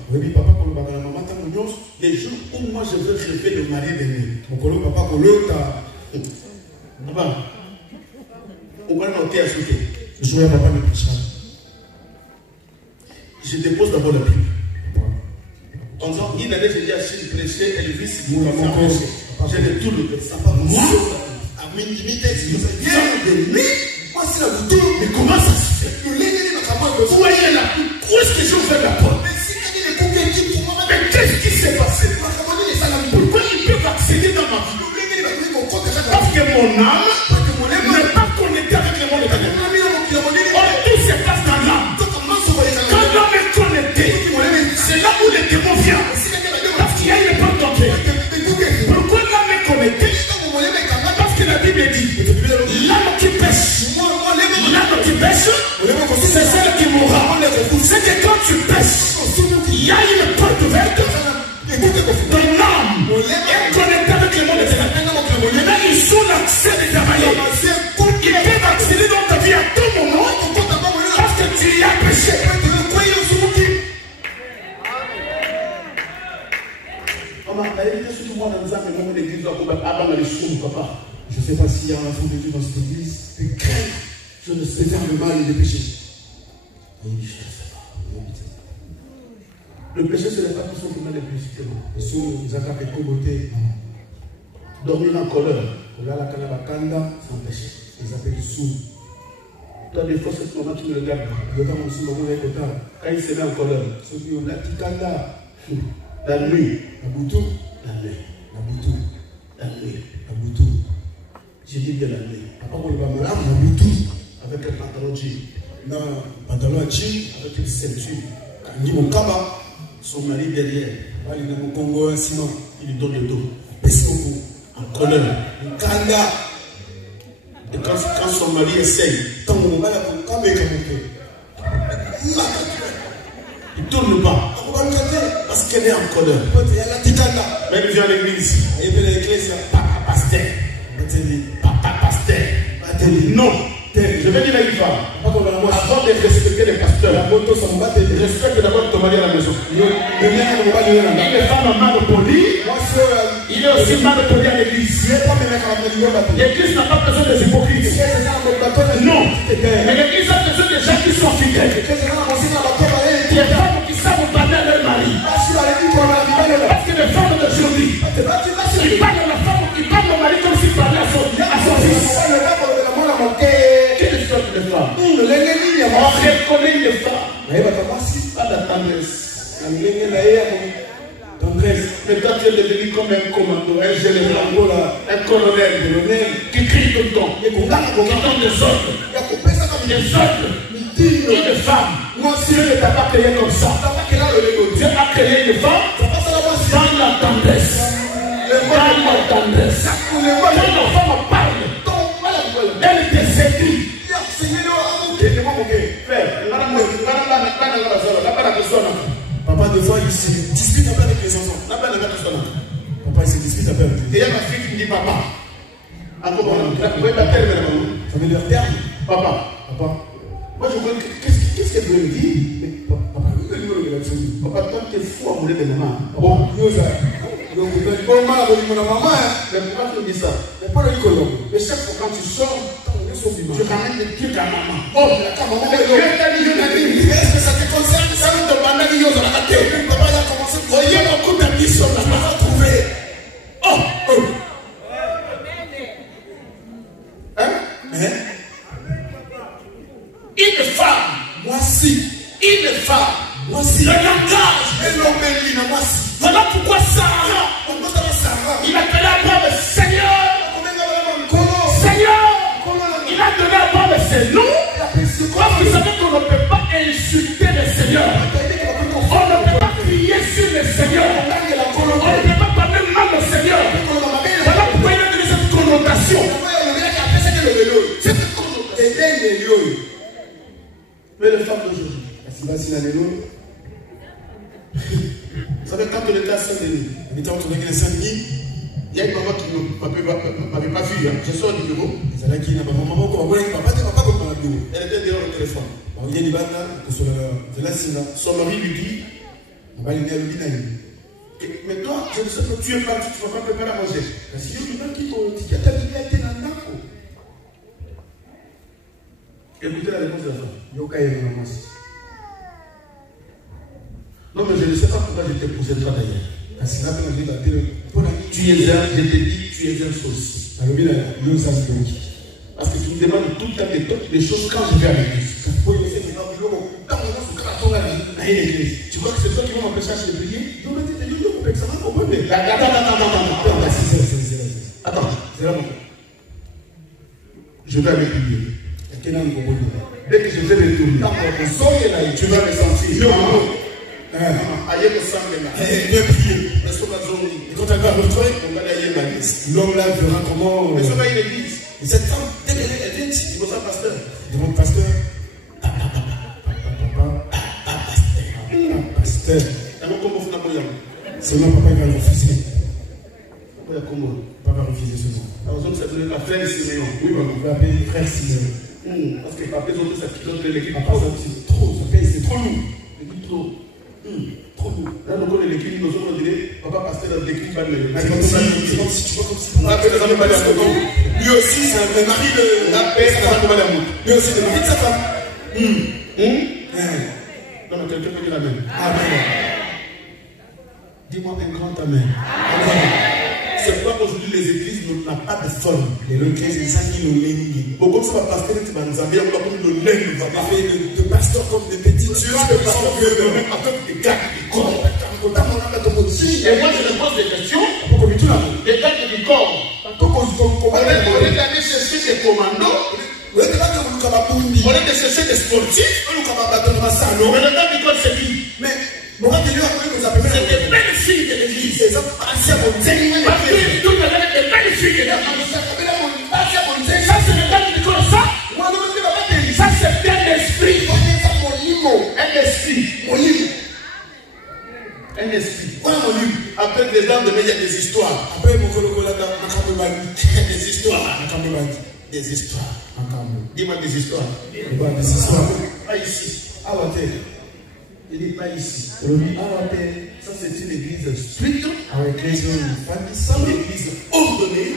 les jours où moi je veux rêver le mari de nuit, papa, on va noter à sauter. Je dépose d'abord la Bible. En disant, il allait, je dis à Chine, prêcher, Elvis, j'ai de tout le temps. Moi, à m'intimité, mais comment ça se fait? Où est là? Où est-ce que j'ouvre la porte? Mais qu'est-ce qui s'est passé? Pourquoi ils peuvent accéder dans ma vie? Parce que mon âme n'est pas connectée avec le monde éternel. Or, tout se passe dans l'âme. Quand l'âme est connectée, c'est là où le démon vient. Parce qu'il y a une porte d'entrée. Pourquoi l'âme est connectée? Parce que la Bible dit, l'âme qui pêche, c'est celle qui mourra. C'est que quand tu pêches, il y a une porte ouverte. Ton âme est connectée avec le monde éternel. Maintenant, ils sont l'accès des travailleurs. Ils peuvent accéder dans ta vie à tout moment parce que tu y as péché. Je ne sais pas s'il y a un enfant de Dieu dans cette église. Je ne sais faire le mal et le péché. Le péché, ce n'est pas tout simplement le péché. Dormir en colère, sans péché. Toi, des fois, c'est ce moment que tu me regardes. Quand il se met en colère, la nuit, j'ai dit bien la nuit. Avec un pantalon jean, avec une ceinture, son mari derrière, il lui donne le dos, en colère. Et quand son mari essaye, il ne tourne pas parce qu'elle est en colère. Mais il vient à l'église. Papa pasteur. Non. Je vais dire à une femme, avant de respecter les pasteurs, respecte d'abord ton mari à la maison. Il est femme mal poli, il est aussi mal poli à l'église. L'église n'a pas besoin des hypocrites. Non. Mais l'église a besoin des gens qui sont fidèles. Des femmes qui savent parler à leur mari. Parce que les femmes d'aujourd'hui, ils parlent à la femme, ils parlent au mari comme s'ils parlaient à son fils. Quelle sorte de femme? On reconnaît une femme. Pas de tendresse. Mais toi tu es devenu comme un commando, un général, un colonel qui crie tout le temps, qui donne des ordres. Une femme, Dieu ne t'a pas créé comme ça. Dieu a créé une femme dans la tendresse. Quand la femme parle, elle te séduit. Papa, des fois, il se dispute un peu avec les enfants. Papa, il se dispute un peu avec les enfants. Et il y a ma fille qui me dit papa. Encore bon, vous pouvez pas terme la maman. Ça veut dire terme. Papa. Moi je vois, qu'est-ce qu'elle veut me dire? Papa, Papa, toi tu es fou amoureux de maman. Bon, Mais pourquoi tu dis ça? Mais chaque fois quand tu sors, tu ramènes des trucs à maman. Oh, est-ce que ça te concerne? Ça ne te demande pas de dire la tête. Papa, il a commencé. Voyez beaucoup d'amis sur la maman trouvée. Oh, oh. Hein? Une femme. Moi si. Une femme. Moi si. Le langage. Moi si. Voilà pourquoi Sarah. Il a donné à part le Seigneur. Seigneur. Il a donné à part le Seigneur. Parce que vous savez qu'on ne peut pas insulter le Seigneur. On ne peut pas crier sur le Seigneur. On ne peut pas parler mal au Seigneur. Voilà pourquoi il a donné cette connotation. Cette connotation. Mais les femmes d'aujourd'hui, vous savez, quand on était à Saint-Denis, il y a une maman qui ne m'avait pas vu. Je sors du bureau. Elle était dehors au téléphone. Son mari lui dit, mais toi, je ne sais pas, tu es parti, tu ne vas pas préparer à manger. Parce qu'il y a une qui été dans le écoutez la réponse de la femme. Non, mais je ne sais pas pourquoi je t'ai posé toi d'ailleurs. Tu es un, je te dis, tu es un sauce. Parce que tu me demandes tout le temps des choses quand je vais à l'église. Tu crois que c'est toi qui vas m'empêcher de prier? Non, mais ça va comprendre. Attends, c'est là mon. Je vais aller prier. Dès que je vais retourner, tu vas me sentir. L'homme là verra comment. Et cette femme, dès qu'elle est vite, il va faire pasteur. Il demande pasteur. Pasteur. Ce nom, papa va refuser. Papa va refuser ce nom. Alors, ça veut dire frère Siméon. Oui, on va appeler frère Siméon. Parce que papa, ils ont tout ça qui donne l'équipe. Papa, c'est trop, c'est trop lourd. L'équipe trop. Trop lourd. Là, donc, on est l'équipe, nous autres, on dirait, papa, pasteur, dans l'équipe, pas de l'équipe. C'est comme si, tu vois, comme si. On appelle les hommes de lui aussi, c'est le mari de la paix, ça va tomber l'amour. Lui aussi, c'est le mari de sa femme. Non, mais quelqu'un peut dire amen. Amen. Dis-moi un grand amen. Amen. C'est pourquoi aujourd'hui les églises n'ont pas de forme. Beaucoup ça va passer de Zambie, on va comme le lait, on va pas faire de pasteurs comme des petits tueurs, de pasteurs avec des gars qui corps. Et moi je me pose des questions. Des gars qui corps. On est allé chercher des commandos. On est allé chercher des sportifs. Mais le gars du corps c'est qui? Mais c'est des belles filles de l'église. C'est des belles filles de l'église. Ça c'est le gars du corps, ça? Ça c'est bien l'esprit. Un esprit. Un esprit. Après des dents de il y a des histoires. Après des histoires. Des histoires. Dis-moi des histoires. Des histoires. Pas ici. À la terre. Il n'est pas ici. Ça c'est une église stricte. Une église ordonnée.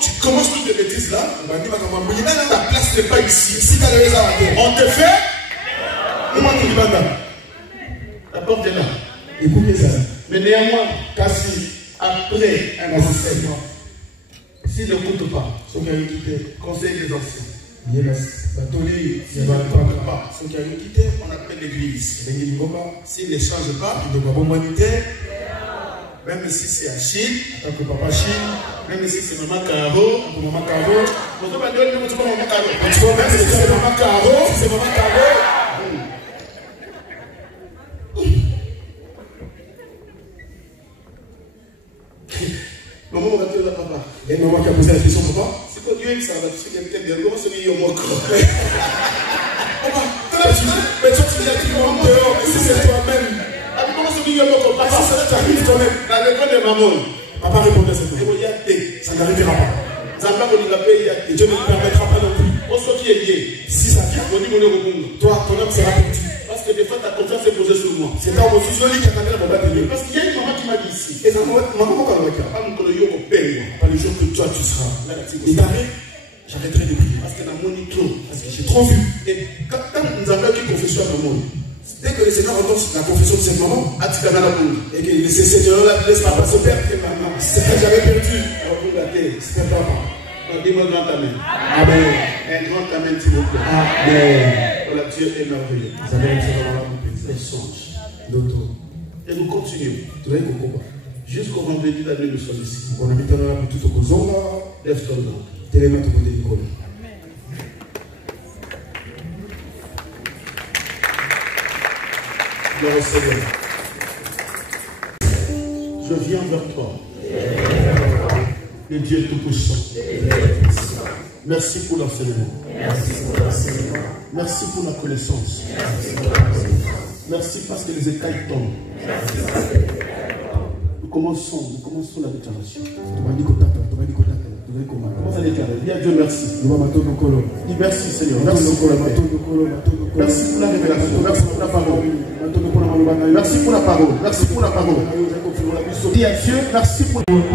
Tu commences toutes les bêtises là. Ta place n'est pas ici. On te fait. La porte est là. Écoutez ça. Mais néanmoins, après un enseignement, s'il n'écoute pas, conseil des anciens. On appelle l'église. S'il ne change pas, même si c'est Achille, même si c'est Maman Caro, maman va te la papa. Et maman qui a posé la question, papa. C'est quoi Dieu ça va te quelqu'un de l'eau, c'est lui au moins. Papa, mais toi tu dis à tout le monde dehors, mais si c'est toi-même. Comment c'est lui au moins? Papa, ça t'arrive toi-même. Dans l'école de maman. Papa répondait à cette question. Ça n'arrivera pas. Ça ne va pas nous payer. Et Dieu ne te permettra pas non plus. On sait qui est lié. Si ça vient, on dit mon toi, ton homme sera petit. Parce que des fois ta confiance est posée sur moi. C'est dans mon souci qui a quand même mon baptême. Parce qu'il y a une maman qui m'a dit ici. Et maman quand on va dire, Pas mon collègue au père. par le jour que toi tu seras là, il paraît, j'arrêterai de prier. Parce que dans mon trop. Parce que j'ai trop vu. Et quand nous avons une confession à mon monde. Dès que le Seigneur entend la confession de cette maman, et que ce Seigneur-là ne laisse pas passer, père, que maman, c'est que j'avais perdu. C'est pas papa. Dis-moi grand amen. Amen. Un grand amen, s'il vous plaît. Amen. Voilà, Dieu est merveilleux. Vous avez les songes, l'auto. Et nous continuons. Tu vas y combat. Jusqu'au vendredi d'année, nous sommes ici. On habite dans la tout au Kozonga. Lève-toi là. Téléma tout côté d'école. Gloire au Seigneur. Je viens vers toi. Le Dieu Tout-Puissant. Merci pour l'enseignement. Merci pour la connaissance. Merci parce que les écailles tombent. Nous commençons la déclaration. Comment ça déclare? Dis à Dieu merci. Dis merci Seigneur. Merci pour la paix. Merci pour la révélation. Merci pour la parole. Merci pour la parole. Merci pour la parole. Dis à Dieu merci pour la parole.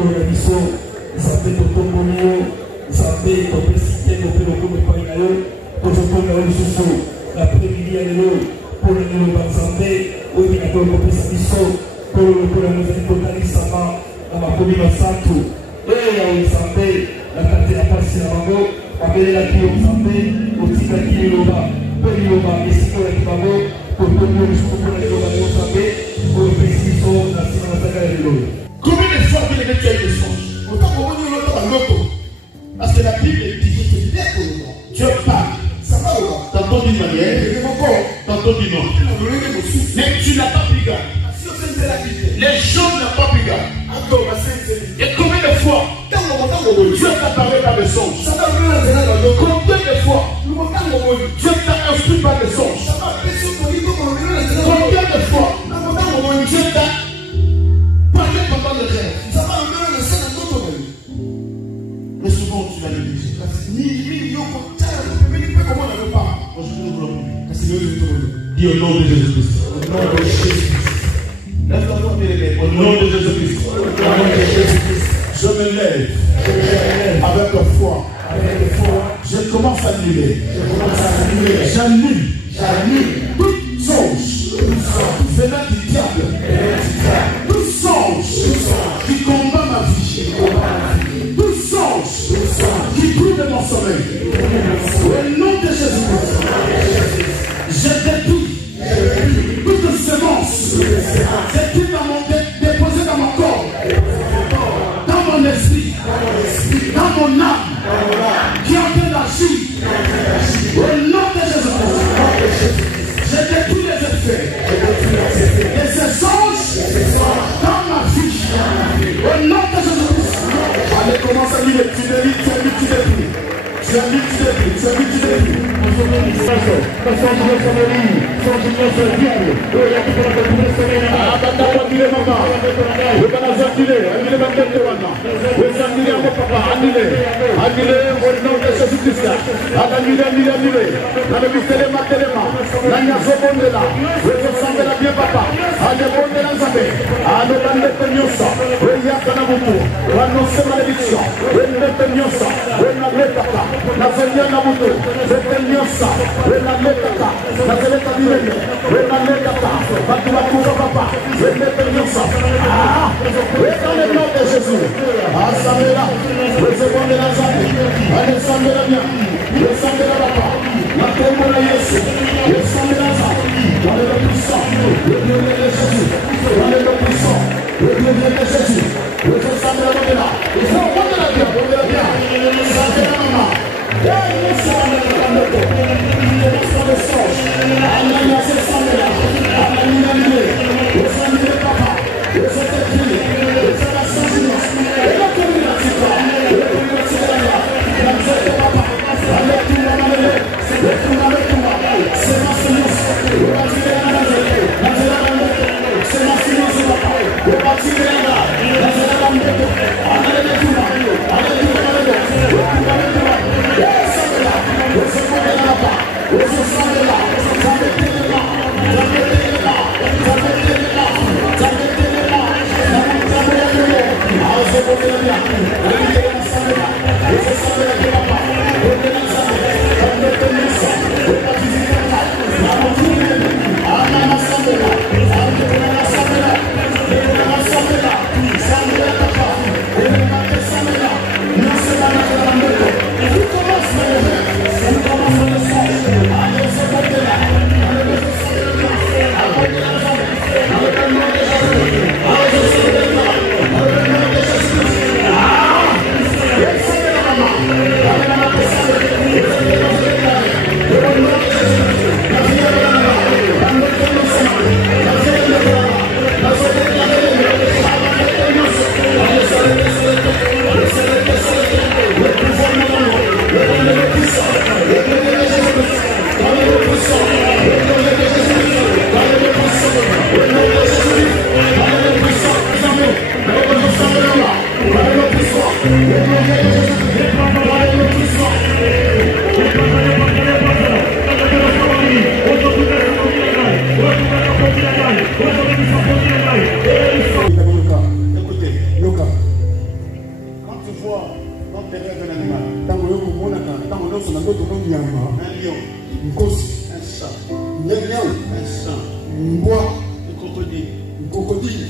Combien de fois tu as eu des songes? Parce que la Bible dit Dieu parle. Tantôt d'une manière, tantôt d'une autre. Mais tu n'as pas pris garde. Les gens n'ont pas pris garde. Et combien de fois Dieu t'a parlé par des songes? Combien de fois Dieu t'a instruit par des songes? Combien de fois Dieu t'a parlé pendant le rêve? Mais souvent tu l'as négligé. Dis au nom de Jésus-Christ. Au nom de Jésus-Christ. Je me lève avec la foi. Je commence à annuler. J'annule toute songe venant du diable. Toute songe qui combat ma vie. Toute songe qui trouble mon sommeil. Au nom de Jésus-Christ. Je détruis toute semence déposée dans mon corps, dans mon esprit, dans mon âme, qui est en train d'agir. Au nom de Jésus-Christ, je détruis les effets de ces anges dans ma vie. Au nom de Jésus-Christ. Allez, commence à lire, tu détruis. C'est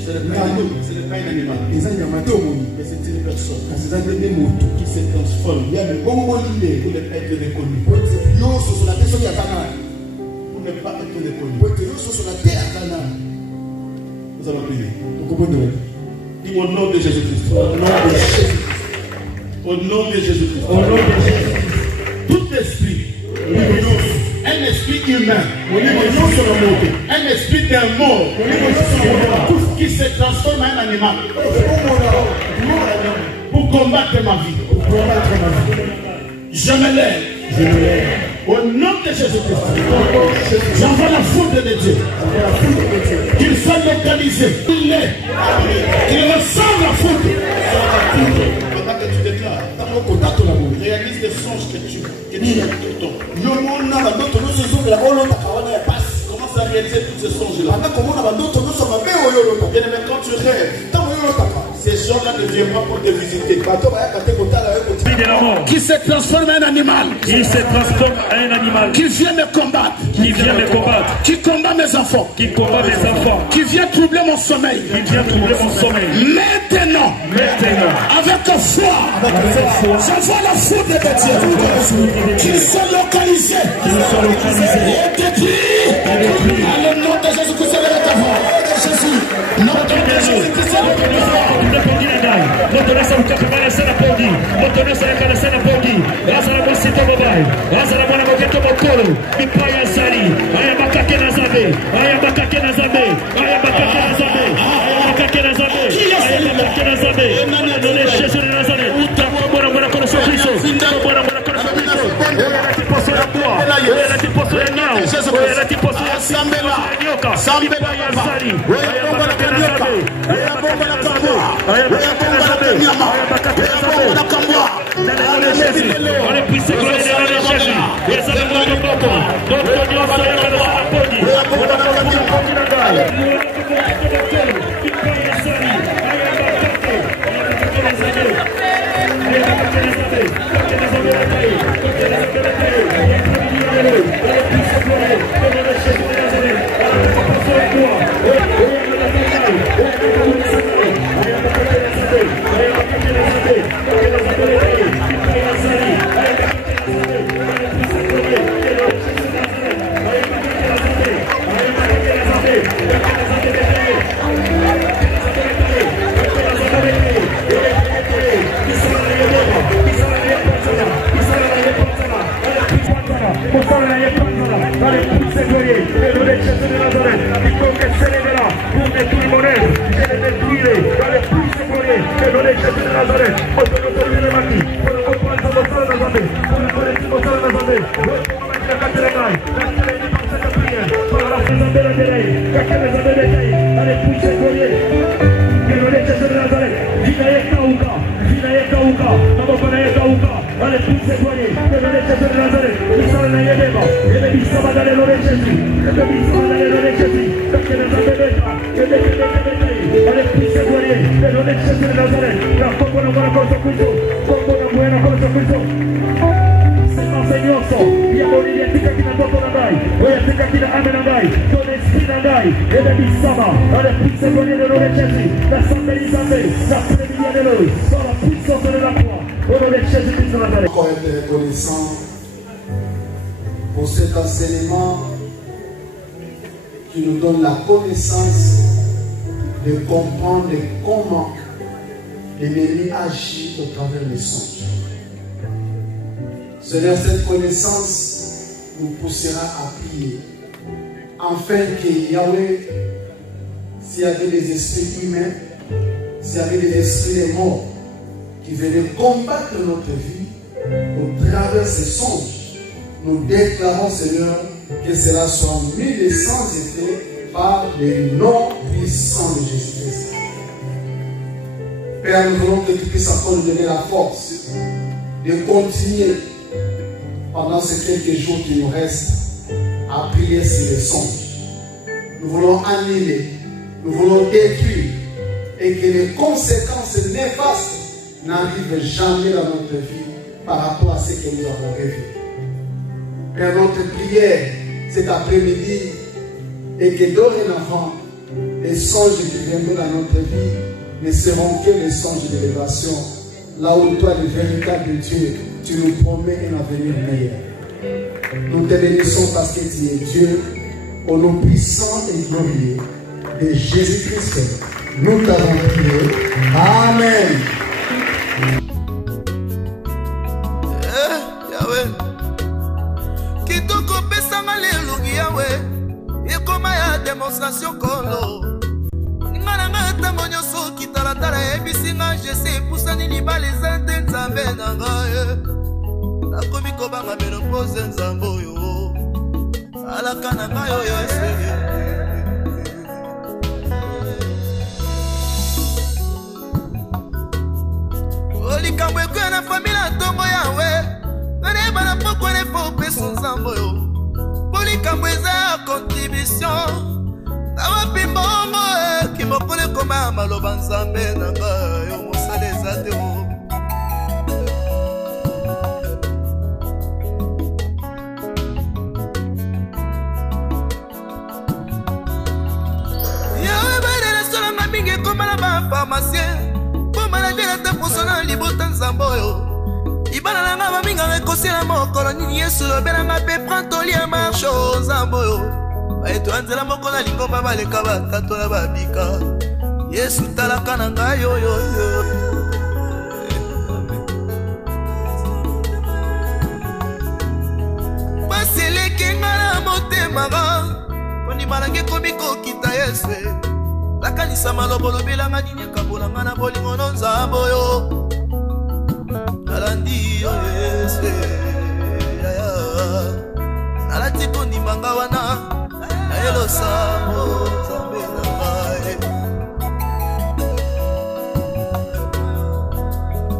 Ce n'est pas un animal, mais c'est une personne qui se transforme. Il y a le bon mot pour ne pas être reconnu. Pour ne pas être reconnu. Nous allons prier. Dis au nom de Jésus-Christ. Au nom de Jésus-Christ. Au nom de Jésus-Christ. Tout esprit, un esprit humain, un esprit d'un mort, qui se transforme en un animal pour combattre ma vie. Je me lève. Au nom de Jésus-Christ, j'envoie la foudre de Dieu. Qu'il soit localisé. Il est. Qu'il ressent la foudre. Pendant que tu déclares, réalise les songes que tu as tout le temps. Commence à réaliser tous ces songes-là. Bien aimé, quand tu rêves, ces gens-là ne viennent pas pour te visiter. Qui se transforme en un animal. Qui se transforme en un animal. Qui vient me combattre. Qui vient me combattre. Qui combat mes enfants. Qui combat mes enfants. Qui vient troubler mon sommeil. Qui vient troubler mon sommeil. Maintenant. Avec foi. J'envoie la foudre de Dieu. Qu'ils soient localisés. Et détruits. Dans le nom de Jésus-Christ, c'est le devant. Jésus. Nom de Jésus-Christ, c'est le devant. Motoresa ukapimana sana podi, motoresa yakana sana podi, razana mosito babai, razana mwana moketo mokolo, mipaya sali, aya makake na zabe, aya makake na zabe, aya makake na zabe, aya makake na zabe, aya makake na zabe, none Jésus de Nazareth, utamwona mwana kono so Kristo, mwana kono so Kristo, oya tiposo ya boa, oya tiposo ya nao, oya tiposo ya sambela, nyoka, mipaya sali, aya makake na zabe, aya makake na zabe, aya makake na zabe. Encore être reconnaissant pour cet enseignement qui nous donne la connaissance de comprendre comment l'ennemi agit au travers des songes. Seigneur, cette connaissance nous poussera à prier, afin que Yahweh, s'il y avait des esprits humains, s'il y avait des esprits des morts qui venaient combattre notre vie au travers ces songes, nous déclarons, Seigneur, que cela soit mis sans effet par le nom puissant de Jésus-Christ. Père, nous voulons que tu puisses encore nous donner la force de continuer pendant ces quelques jours qui nous restent à prier sur les songes. Nous voulons annuler, nous voulons détruire et que les conséquences néfastes n'arrivent jamais dans notre vie par rapport à ce que nous avons vécu. Père, notre prière cet après-midi est que dorénavant, les songes qui viendront dans notre vie ne seront que les songes d'élévation, là où toi, le véritable Dieu, tu nous promets un avenir meilleur. Nous te bénissons parce que tu es Dieu, au nom puissant et glorieux de Jésus-Christ. Nous t'avons prié. Amen. Kitoko pesanga lelungi Yahweh, yekoma ya démonstration kolo. Ningana ntango nyonso kitalatala ebisinga jese epusani libala eza te nzambe na ngai. Nakomi kobanga menopause nzambe oyo alaka na ngai oyo ese. Likambo ekuya na famille na ntongo Yahweh, nayeba na pokwa nefo opesa nzambe oyo mpo likambo eza ya contribution na wapi mbongo kimokolo ekoma ya maloba nzambe na ngai yo mosala eza te o. Yahweh badelesolanga mingi ekoma na bapharmacien mpo maladi na te posona libota nzambe oyo ibana na nga baminga ekosila mokolo nini Yesu lobelanga mpe prantolia marshe o nzambe oyo baeto ya nzela moko na lingomba baleka batatola babika Yesu talaka na ngai oyo. Baseleki nga na motemaka mpo ndimalanga ekomi kokita Yesu lakanisa maloba olobelanga nini ekabolanga na bolingo no nzambe oyo alandi yo Yesu alati kondimanga wana nayelosango nzambe na ngai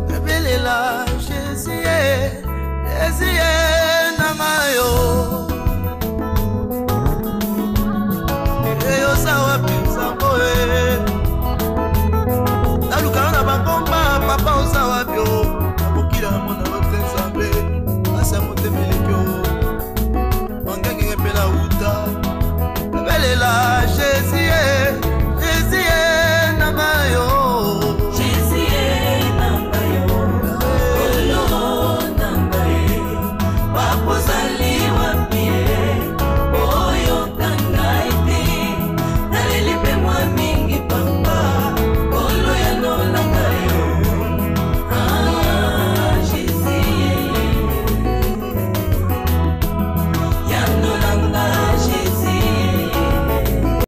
nabelela Jésus ye na ngai yo.